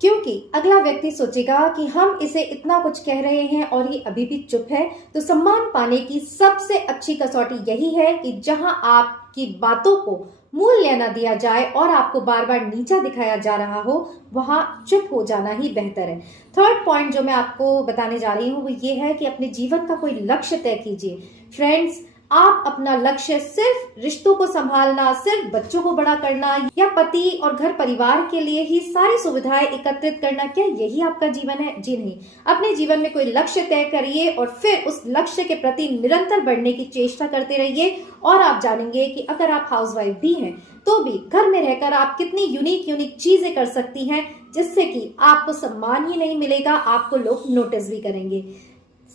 क्योंकि अगला व्यक्ति सोचेगा कि हम इसे इतना कुछ कह रहे हैं और ये अभी भी चुप है। तो सम्मान पाने की सबसे अच्छी कसौटी यही है कि जहां आपकी बातों को मूल्य न दिया जाए और आपको बार बार नीचा दिखाया जा रहा हो, वहां चुप हो जाना ही बेहतर है। थर्ड पॉइंट जो मैं आपको बताने जा रही हूँ वो ये है कि अपने जीवन का कोई लक्ष्य तय कीजिए। फ्रेंड्स, आप अपना लक्ष्य सिर्फ रिश्तों को संभालना, सिर्फ बच्चों को बड़ा करना या पति और घर परिवार के लिए ही सारी सुविधाएं एकत्रित करना, क्या यही आपका जीवन है? जी नहीं। अपने जीवन में कोई लक्ष्य तय करिए और फिर उस लक्ष्य के प्रति निरंतर बढ़ने की चेष्टा करते रहिए और आप जानेंगे कि अगर आप हाउसवाइफ भी हैं तो भी घर में रहकर आप कितनी यूनिक चीजें कर सकती हैं, जिससे कि आपको सम्मान ही नहीं मिलेगा, आपको लोग नोटिस भी करेंगे।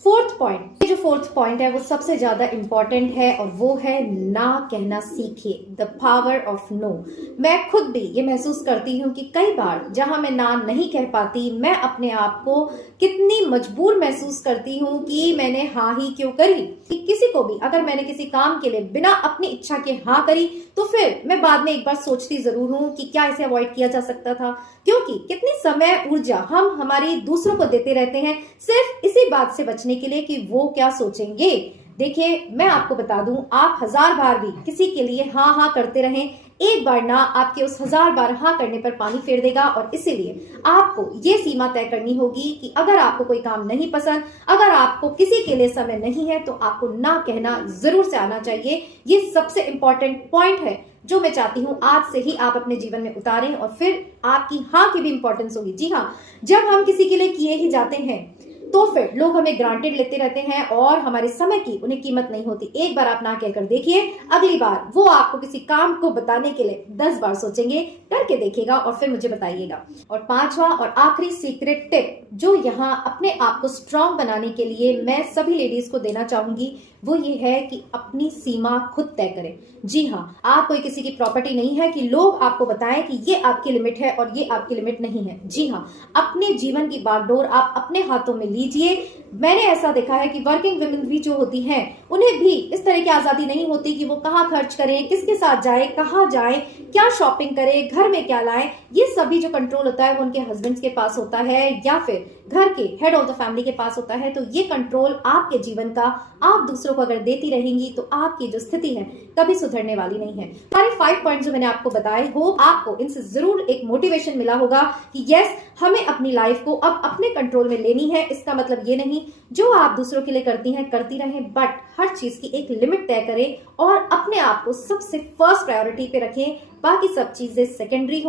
फोर्थ पॉइंट, ये जो फोर्थ पॉइंट है वो सबसे ज्यादा इंपॉर्टेंट है और वो है ना कहना सीखिए। The power of no. मैं खुद भी ये महसूस करती हूँ कि कई बार जहां मैं ना नहीं कह पाती, मैं अपने आप को कितनी मजबूर महसूस करती हूँ कि मैंने हाँ ही क्यों करी। किसी को भी अगर मैंने किसी काम के लिए बिना अपनी इच्छा के हाँ करी तो फिर मैं बाद में एक बार सोचती जरूर हूँ कि क्या इसे अवॉइड किया जा सकता था, क्योंकि कितनी समय ऊर्जा हम हमारी दूसरों को देते रहते हैं सिर्फ इसी बात से बचने के लिए कि वो क्या सोचेंगे। देखिए, मैं आपको बता दूं, आप 1000 बार भी किसी के लिए हाँ हाँ करते रहें, एक बार ना आपके उस 1000 बार हाँ करने पर पानी फेर देगा। और इसीलिए आपको ये सीमा तय करनी होगी कि अगर आपको कोई काम नहीं पसंद, अगर आपको किसी के लिए समय नहीं है, तो आपको ना कहना जरूर से आना चाहिए। ये सबसे इंपॉर्टेंट पॉइंट है जो मैं चाहती हूँ आज से ही आप अपने जीवन में उतारें और फिर आपकी हाँ की भी इंपॉर्टेंस होगी। जी हाँ, जब हम किसी के लिए किए ही जाते हैं तो फिर लोग हमें ग्रांटेड लेते रहते हैं और हमारे समय की उन्हें कीमत नहीं होती। एक बार आप ना कहकर देखिए, अगली बार वो आपको किसी काम को बताने के लिए 10 बार सोचेंगे। करके देखिएगा और फिर मुझे बताइएगा। और पांचवा और आखिरी सीक्रेट टिप जो यहाँ अपने आप को स्ट्रांग बनाने के लिए मैं सभी लेडीज को देना चाहूंगी वो ये है कि अपनी सीमा खुद तय करें। जी हाँ, आप कोई किसी की प्रॉपर्टी नहीं है कि लोग आपको बताएं कि ये आपकी लिमिट है और ये आपकी लिमिट नहीं है। जी हाँ, अपने जीवन की बागडोर आप अपने हाथों में लीजिए। मैंने ऐसा देखा है कि वर्किंग वुमेन भी जो होती हैं उन्हें भी इस तरह की आजादी नहीं होती कि वो कहाँ खर्च करें, किसके साथ जाए, कहाँ जाए, क्या शॉपिंग करे, घर में क्या लाए। ये सभी जो कंट्रोल होता है वो उनके हस्बैंड्स के पास होता है या फिर घर के हेड ऑफ द फैमिली के पास होता है। तो ये कंट्रोल आपके जीवन का आप दूसरों को अगर देती रहेंगी तो आपकी जो स्थिति है कभी सुधरने वाली नहीं है। सारे 5 पॉइंट जो मैंने आपको बताए हो, आपको इनसे जरूर एक मोटिवेशन मिला होगा कि यस, हमें अपनी लाइफ को अब अपने कंट्रोल में लेनी है। इसका मतलब ये नहीं जो आप दूसरों के लिए करती हैं करती रहें, बट हर चीज की एक लिमिट तय करें और अपने आप को सबसे फर्स्ट प्रायोरिटी पे रखें, बाकी सब चीजें सेकेंडरी हो।